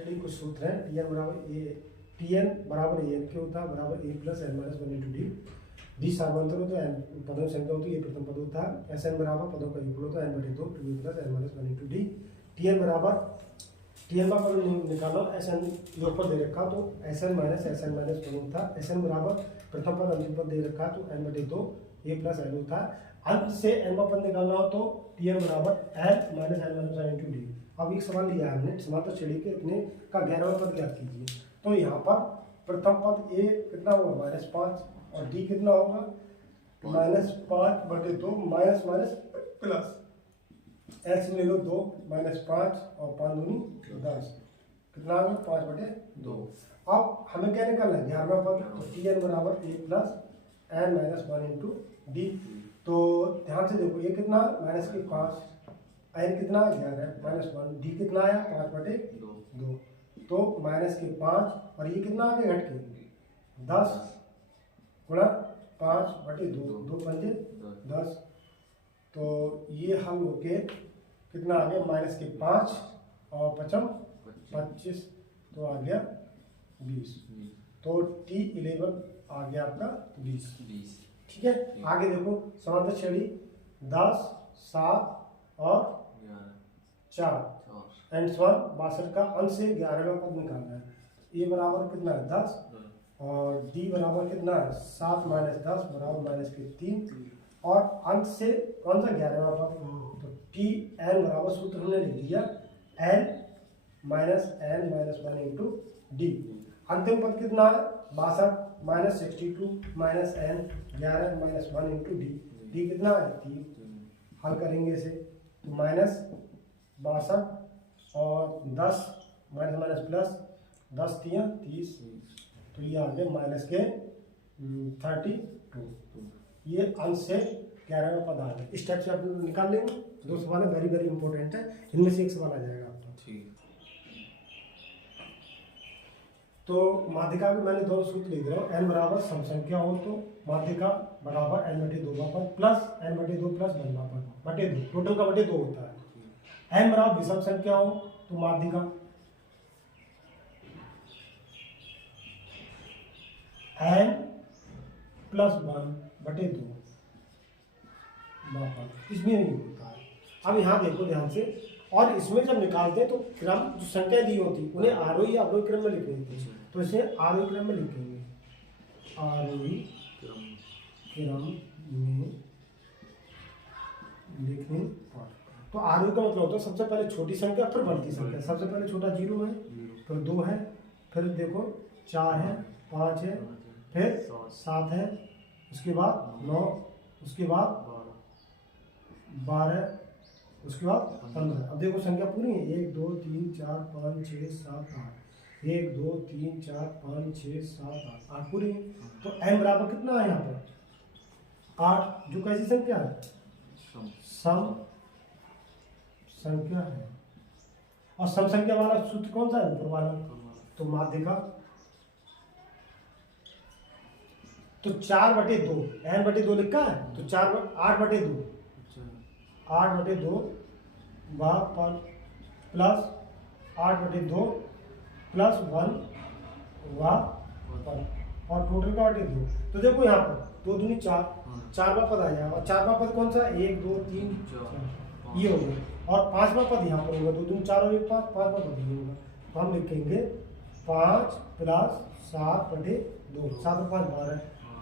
चलिए कुछ सूत्र है। टी एन बराबर ए एन के होता है बराबर A plus N minus one into D. D सार्वंतर हो तो एन पदों की संख्या होती है, ये प्रथम पद होता है। एस एन बराबर पदों का योग होता है एन बटे दो two plus N minus one into D. T N बराबर टी एन का पद निकालो, एस एन योग पर दे रखा तो एस एन माइनस वन होता है। एस एन बराबर प्रथम पद अंतिम पद दे रखा तो एन बटे दो ए प्लस एन होता है। अंत से एन का पद निकालना हो तो टी एन बराबर N minus one into D. अब एक सवाल लिया है हमने, समांतर श्रेणी के इतने का 11वां पद ज्ञात कीजिए। तो यहाँ पर प्रथम पद ए कितना होगा -5 और डी कितना होगा -5 बटे दो माइनस माइनस प्लस एच ले लो 2 -5 और 5 दूनी 10 कितना होगा 5 बटे 2। अब हमें क्या निकालना है 11वां पद, तो टी एन बराबर A plus N minus one into D. तो ध्यान से देखो ये कितना माइनस के 5 एन कितना 11 -1 डी कितना आया 5 बटे 2। तो माइनस के 5 और ये कितना आ गया घट के 10 गुणा 5 बटे 2, 2 पंजे 10। तो ये हल होके कितना आ गया माइनस के 5 और 5 25, तो आ गया 20। तो T11 आ गया आपका 20। ठीक है, आगे देखो समांतर श्रेणी 10 7 और 4 एंड 62 का अंश से 11वां पद निकालना है। ए बराबर कितना है 10 और डी बराबर कितना है 7 माइनस 10 बराबर माइनस के 3 और अंश से कौन सा 11वां पद, तो टी एन बराबर सूत्र हमने लिख दिया N minus one into D. अंतिम पद कितना है 62 minus 62 minus N 11 minus one into D. D कितना है 3। हल करेंगे इसे तो माइनस 62 और 10 माइनस माइनस प्लस 10 3 30, तो ये आ गए माइनस के 32। ये अंश से 11वां पद आ गया। इस टाइप से आप निकाल लेंगे। दो सवाल है, वेरी वेरी इंपॉर्टेंट है, इनमें से एक सवाल आ जाएगा आपका। ठीक। तो माध्यिका में मैंने दो सूत्र लिख रहा हूँ। एन बराबर सम संख्या हो तो माध्यिका बराबर एन बटे 2 पद प्लस एन बटे 2 प्लस 1 पद बटे 2, टोटल का बटे 2 होता है। एन बराबर विषम संख्या हो तो माध्यिका एन प्लस 1 बटे 2 इसमें नहीं होता है। अब यहाँ देखो ध्यान से, और इसमें जब निकालते हैं तो क्रम जो संख्या दी होती उन्हें आरोही या अवरोही क्रम में लिखेंगे। तो इसे आरोही क्रम में लिखेंगे, आरोही क्रम में लिखने पर। तो आरोही का मतलब होता है सबसे पहले छोटी संख्या फिर बढ़ती संख्या। सबसे पहले छोटा 0 है, फिर 2 है, फिर देखो 4 है, 5 है, फिर 7 है, उसके बाद 9, उसके बाद 12, उसके बाद 15। अब देखो संख्या पूरी है 1 2 3 4 5 6 7 8 1 2 3 4 5 6 7 8 पूरी है। तो m बराबर कितना है यहाँ पर 8, जो कैसी संख्या है सम संख्या है। और सम संख्या वाला सूत्र कौन सा है ऊपर वाला, तो माध्यिका। तो 4 बटे 2 n बटे 2 लिखा है, तो 8 बटे 2 8 बटे 2 वह पद प्लस 8 बटे 2 प्लस 1 वह पद और टोटल का बटे 2। तो देखो यहाँ पर 2 दूनी 4, 4वां पद आ जाएगा। और 4वां पद कौन सा 1 2 3 4 ये हो गया। और 5वां पद यहाँ पर होगा 2 दूनी 4 और 1 5, 5वां पद ये होगा। तो हम लिखेंगे 5 प्लस 7 बटे 2, 7 और 5 12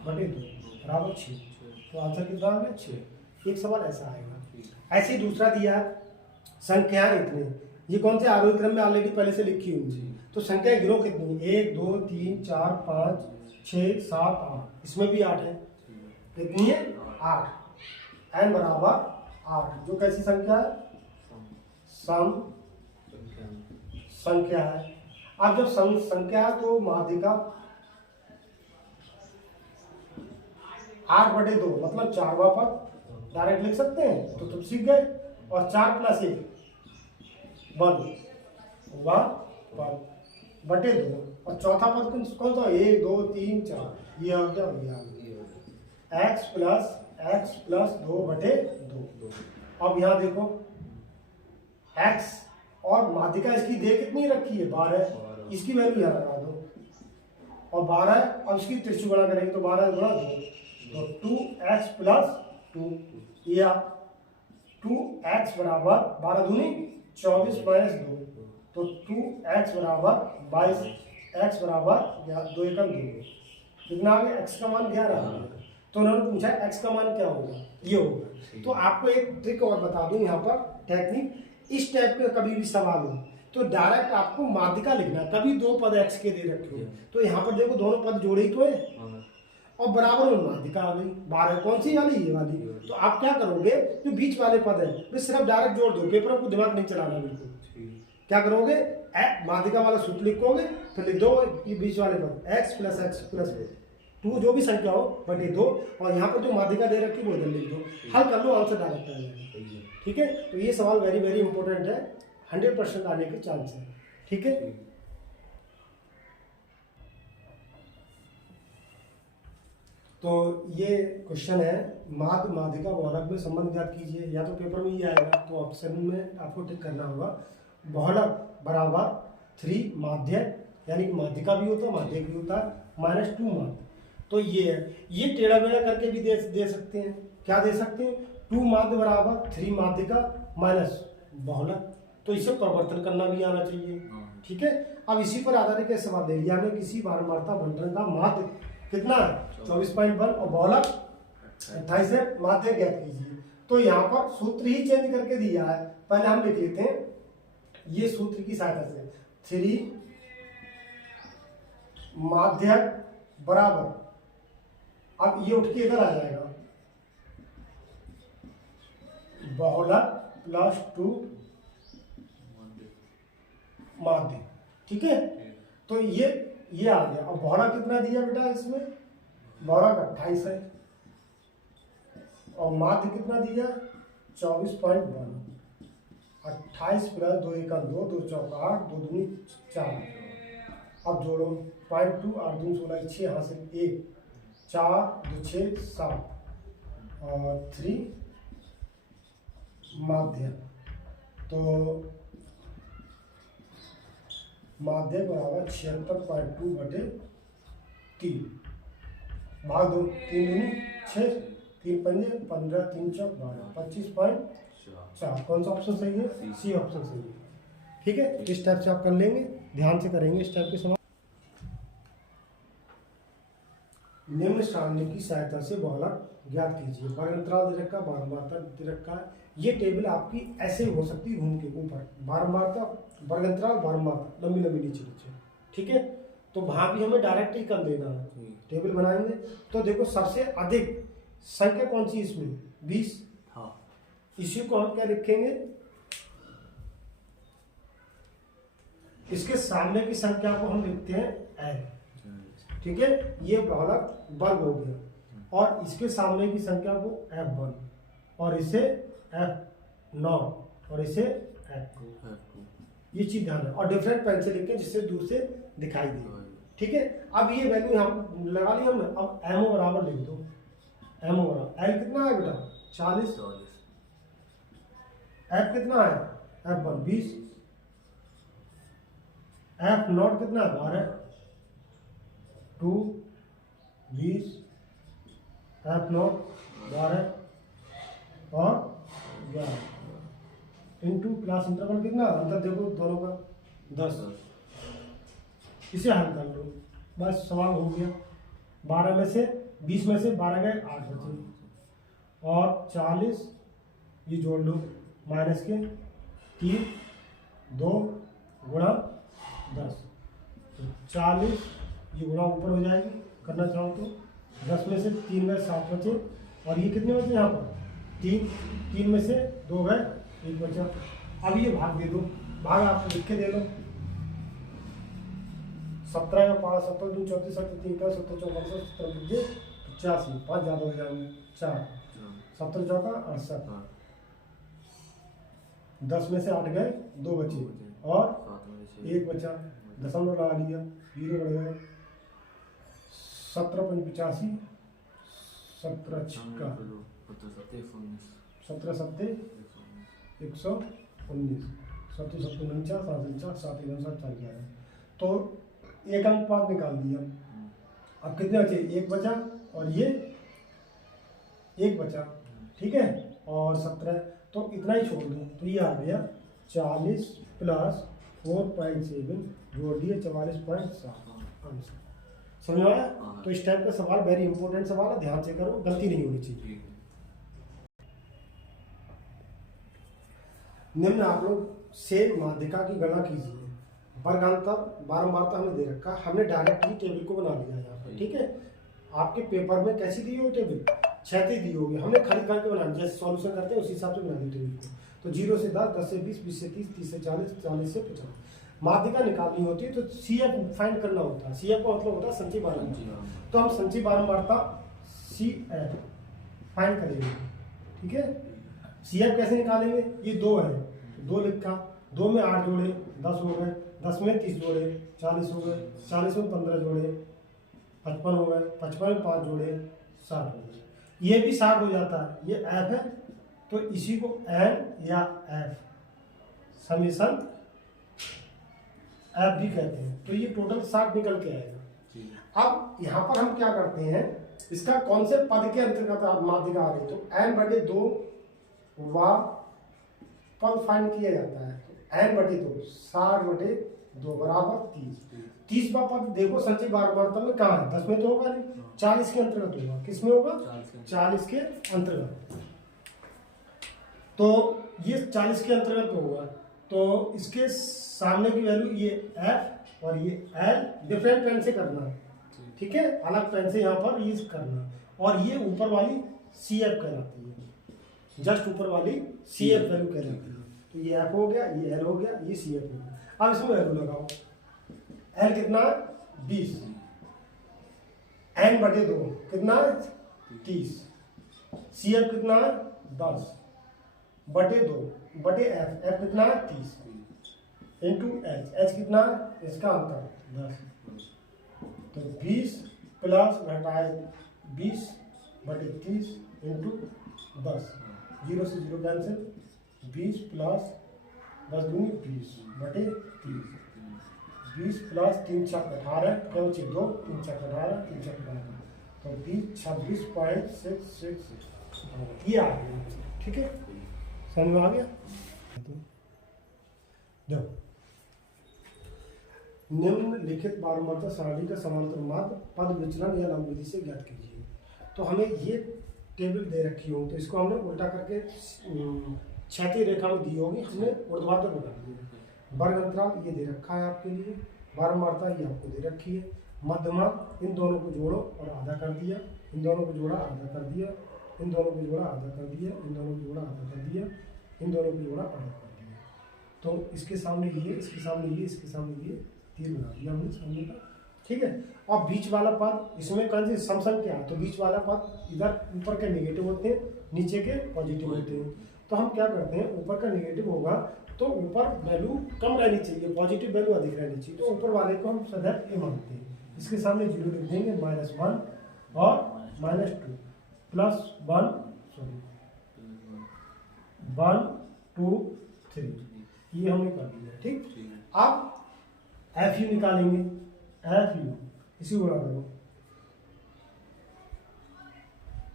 बटे 2 बराबर 6। तो आंसर कितना आ गया 6। एक सवाल ऐसा आएगा। ऐसे ही दूसरा दिया संख्या इतनी, ये कौन से आरोही क्रम में ऑलरेडी पहले से लिखी हुई। तो संख्या गिनो कितनी 1 2 3 4 5 6 7 8, इसमें भी 8 है। कितनी है 8। एन बराबर 8, जो कैसी संख्या है सम संख्या है। अब जब सम संख्या है तो माध्यिका 8 बटे 2 मतलब 4वां पद डायरेक्ट लिख सकते हैं, तो तुम सीख गए। और 4 प्लस 1 1 वह पद बटे 2 और चौथा पद कौन सा 1 2 3 4 ये हो गया x प्लस 2 बटे 2। अब यहाँ देखो x और माध्यिका इसकी दे कितनी रखी है 12, इसकी वैल्यू यहाँ लगा दो और 12 और इसकी त्रिशु गुणा करेंगे तो 12 गुणा 2 तो 2x प्लस 2 या 2x बराबर 12 दूनी 24 माइनस 2 तो 2x बराबर 22, x बराबर 2 एकम 2 कितना आ गया, x का मान क्या रहा। तो उन्होंने पूछा x का मान क्या होगा, ये होगा। तो आपको एक ट्रिक और बता दूं यहाँ पर टेक्निक, इस टाइप का कभी भी सवाल हो तो डायरेक्ट आपको माध्यिका लिखना, कभी दो पद x के दे रखे हो तो यहाँ पर देखो दोनों पद जोड़े ही तो है और बराबर में माध्यिका आ गई 12, कौन सी वाली, ये वाली। तो आप क्या करोगे, जो बीच वाले पद है वे सिर्फ डायरेक्ट जोड़ दो, पेपर को दिमाग नहीं चलाना बिल्कुल। क्या करोगे, माध्यिका वाला सूत्र लिखोगे, फिर लिख दो ये बीच वाले पद x प्लस 2 जो भी संख्या हो बटे 2 और यहाँ पर जो माध्यिका दे रखी वो इधर लिख दो, हल कर लो, आंसर डायरेक्ट आ जाएगा। ठीक है, तो ये सवाल वेरी वेरी इंपॉर्टेंट है, 100% आने के चांस है। ठीक है, तो ये क्वेश्चन है माध्य माध्यिका बहुलक में संबंध ज्ञात कीजिए, या तो पेपर में ही आएगा तो ऑप्शन में आपको टिक करना होगा। बहुलक बराबर 3 माध्य, यानी कि माध्यिका भी होता है माध्यक भी होता है, माइनस 2 माध्य। तो ये टेढ़ा बेड़ा करके भी दे सकते हैं, क्या दे सकते हैं, 2 माध्य बराबर 3 माध्यिका माइनस बहुलक, तो इसे परिवर्तन करना भी आना चाहिए। ठीक है, अब इसी पर आधारित सवाल दे दिया हमें, किसी बारंबारता बंटन का माध्य कितना 24.1 और बहुलक 28 है, माध्य ज्ञात कीजिए। तो यहाँ पर सूत्र ही चेंज करके दिया है, पहले हम लिख लेते हैं ये सूत्र की सहायता से, 3 माध्यक बराबर, अब ये उठ के इधर आ जाएगा, बहुलक प्लस 2 माध्य। ठीक है, तो ये आ गया। अब बहुलक कितना दिया बेटा, इसमें बहुलक 28 है और माध्य कितना दिया 24.1, 28 प्लस 2 एकम 2, 2 चौका 8, 2 दूनी 4, अब जोड़ो 0.2, 8 दूनी 16, 6 यहाँ से 1, 4 2 6 7 और 3 माध्य। तो माध्य बराबर 76.2 बटे 3 भाग 2, 3 दूनी 6, 3 पंजे 15, 3 चौक 12, 25.4। कौन सा ऑप्शन सही है, सी ऑप्शन सही है। ठीक है, इस टाइप से आप कर लेंगे, ध्यान से करेंगे इस टाइप के सवाल। निम्न सारणी की सहायता से बहुलक ज्ञात कीजिए, वर्गंतराल दे रखा, बारंबारता दे रखा है। ये टेबल आपकी ऐसे हो सकती है घूम के ऊपर, बारंबारता वर्गंतराल बारंबारता लंबी लंबी नीचे नीचे। ठीक है, तो वहां भी हमें डायरेक्ट ही कर देना है, टेबल बनाएंगे। तो देखो सबसे अधिक संख्या कौन सी इसमें 20, इसी को हम क्या लिखेंगे, इसके सामने की संख्या को हम लिखते हैं n। ठीक है, ये बहुलक वर्ग हो गया और इसके सामने की संख्या को f1 और इसे f0 और इसे f2, ये चीज ध्यान है। और डिफरेंट पेन से लिखें जिससे दूर से दिखाई दे। ठीक है, अब ये वैल्यू हम लगा लिया हमने, अब एमओ बराबर लिख दो, एमओ बराबर एल कितना है बेटा 40, एफ कितना है f1 20, f0 कितना है 12, 2 20, f0 12 और 11 इंटू प्लस इंटरवल कितना अंतर देखो दोनों का 10, इसे हल कर लो, बस सवाल हो गया। 12 में से 20 में से 12 गए 8 बचे और 40 ये जोड़ लो माइनस के 3 2 गुणा 10, तो 40 ये गुणा ऊपर हो जाएगी, करना चाहो तो 10 में से 3 गए 7 बचे और ये कितने बचे यहाँ पर 3 में से 2 गए 1 बचा। अब ये भाग दे दो, भाग आप लिख के दे लो, 17 या 5 17 2 34 17 3 का 17 चौका 17 बजे 85, 5 ज़्यादा हो जाएंगे 4, 17 चौका 68, 10 में से 8 गए 2 बचे और 1 बचा, दशमलव लगा लिया, 0 बढ़ गए, 17 5 85, 17 छिक्का 17 सत्ते 119, सत्तू सत्तू 49 7 7 7 4 11। तो एक अंक 5 निकाल दिया। अब कितने बचे? एक बचा और ये एक बचा, ठीक है, और 17, तो इतना ही छोड़ दूँ तो ये आ गया 40 प्लस 4.7 जोड़ दिए 44.7 आंसर। समझ में आया? तो इस टाइप का सवाल वेरी इंपॉर्टेंट सवाल है, ध्यान से करो, गलती नहीं होनी चाहिए। निम्न आप लोग से माध्यिका की गणना कीजिए। वर्गांतर बारंबारता हमने दे रखा, हमने डायरेक्ट ही टेबल को बना लिया यहाँ पर, ठीक है। आपके पेपर में कैसी दी हुई टेबल? क्षैतिज दी होगी, हमने खाली करके बना, जैसे सॉल्यूशन करते हैं उसी हिसाब से बना दी टेबल को। तो 0 से 10, 10 से 20, 20 से 30, 30 से 40, 40 से 50। माध्यिका निकालनी होती है तो CF फाइंड करना होता है। CF का मतलब होता है संचयी बारंबारता। तो हम संचयी बारंबारता CF फाइंड करेंगे, ठीक है। CF कैसे निकालेंगे? ये 2 है, 2 लिखा, 2 में 8 जोड़े 10 हो गए, 10 में 30 जोड़े 40 हो गए, 40 में 15 जोड़े 55 हो गए, 55 में 5 जोड़े 60 हो गए। ये भी 60 हो जाता है, ये F है तो इसी को N या F समीशन F भी कहते हैं। तो ये टोटल 60 निकल के आएगा। अब यहाँ पर हम क्या करते हैं, इसका कौन से पद के अंतर्गत माध्यिका आ रही, तो n/2 व पद फाइंड किया जाता है। n/2 60/2 बराबर 30। 30वां पद देखो संचयी बारंबारता में कहाँ है? 10 में तो होगा नहीं, 40 के अंतर्गत होगा। किस में होगा? 40 के अंतर्गत। तो ये 40 के अंतर्गत होगा, तो इसके सामने की वैल्यू ये F और ये L डिफरेंट पेन से करना, ठीक है, अलग पेन से यहाँ पर यूज करना। और ये ऊपर वाली CF कहलाती है, जस्ट ऊपर वाली CF वैल्यू कहलाती है। तो ये F हो गया, ये L हो गया, ये CF हो गया। अब इसमें वैल्यू लगाओ। L कितना? 20। n/2 कितना? 30। CF कितना? 10/2 बटे F कितना? 30 इंटू H कितना? इसका अंतर 10। तो 20 प्लस घटाए 20/30 इंटू 10, 0 से 0 कैंसिल, 20 प्लस 10 दूनी 20/30, 20 प्लस 3 छक 18, 2 6 2, 3 छक 18, 3 छक 12, तो 30 26.666 ये आ गया, ठीक है। समझ में आ गया? देखो, निम्नलिखित बारंबारता सारणी का समांतर माध्य पद विचलन या लंब विधि से ज्ञात कीजिए। तो हमें ये टेबल दे रखी हो, तो इसको हमने उल्टा करके क्षैतिज रेखा में दी होगी, हमने ऊर्ध्वाधर बना दिया। वर्ग अंतराल ये दे रखा है आपके लिए, बारंबारता ये आपको दे रखी है, मध्यमा इन दोनों को जोड़ो और आधा कर दिया, इन दोनों को जोड़ा आधा कर दिया, इन दोनों को जोड़ा आधा कर दिया, इन दोनों को जोड़ा आधा कर दिया, इन दोनों को जोड़ा आधा कर दिया। तो इसके सामने ये, इसके सामने ये, इसके सामने ये, तीर बना दिया हमने सामने का, ठीक है। और बीच वाला पद इसमें कौन सी सम संख्या है, तो बीच वाला पद इधर ऊपर के नेगेटिव होते हैं, नीचे के पॉजिटिव होते हैं। तो हम क्या करते हैं, ऊपर का नेगेटिव होगा तो ऊपर वैल्यू कम रहनी चाहिए, पॉजिटिव वैल्यू अधिक रहनी चाहिए, तो ऊपर वाले को हम सदैव ए मानते हैं। इसके सामने 0 लिख देंगे, -1 और -2 प्लस 1 2 3, ये हमने कर दिया, ठीक। अब FU निकालेंगे, FU इसी गुणा करो,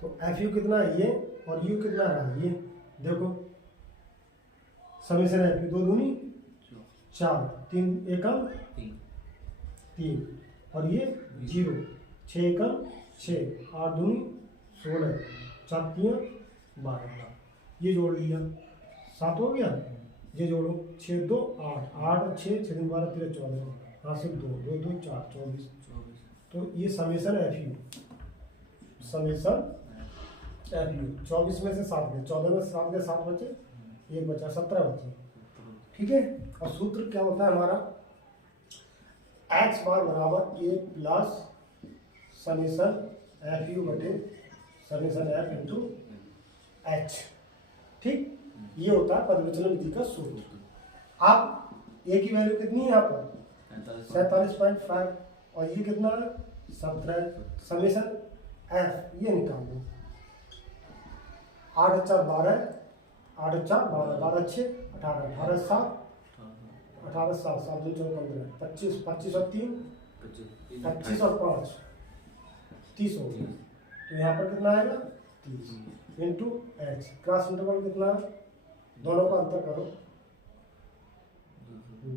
तो FU कितना है ये, और U कितना है ये, देखो समीशन FU 2 दूनी 4, 3 एकम 3, और ये 0, 6 एकम 6, 8 दूनी 16, 4 3 12, ये जोड़ लिया 7 हो गया, ये जोड़ो 6 2 8, 8 6 6 3 12 13 14, हासिल 2 2 2 4 24। तो ये समीशन FU, समीशन FU 24 में से 7 गए, 14 में से 7 गए, 7 बचे, 1 बचा, 17 बचे, ठीक है। और सूत्र क्या होता है हमारा, x बार बराबर a प्लस समीशन FU बटे समीशन F इंटू H, ठीक। ये होता है पद विचलन विधि का सूत्र। अब a की वैल्यू कितनी है यहाँ पर 47.5, और ये कितना है 17, समीशन F ये निकाल दो, 8 4 12, 8 4 12, 12 6 18, 18 7 18 7 7 2 14 15 25 25 और 3 25 और 5 30 हो गया। तो यहाँ पर कितना आएगा 30 इंटू एच। क्रॉस इंटरवल कितना दोनों का अंतर करो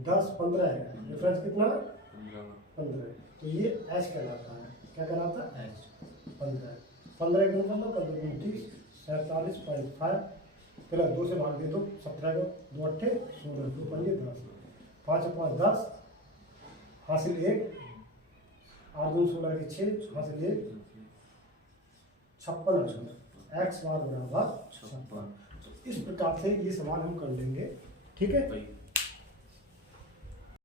10 15 है, डिफरेंस कितना 15। तो ये एच कहलाता है। क्या कहलाता है एच 15। 15 गुना 15 कर दो 29 47.5 प्लस 2 से भाग दे दो 17 को 2 अट्ठे 16 2 पंजे 10 5 5 10 हासिल 1 8 2 16 के 6 हासिल 1 56 एक्स बार बराबर 56। इस प्रकार से ये सवाल हम कर लेंगे। ठीक है।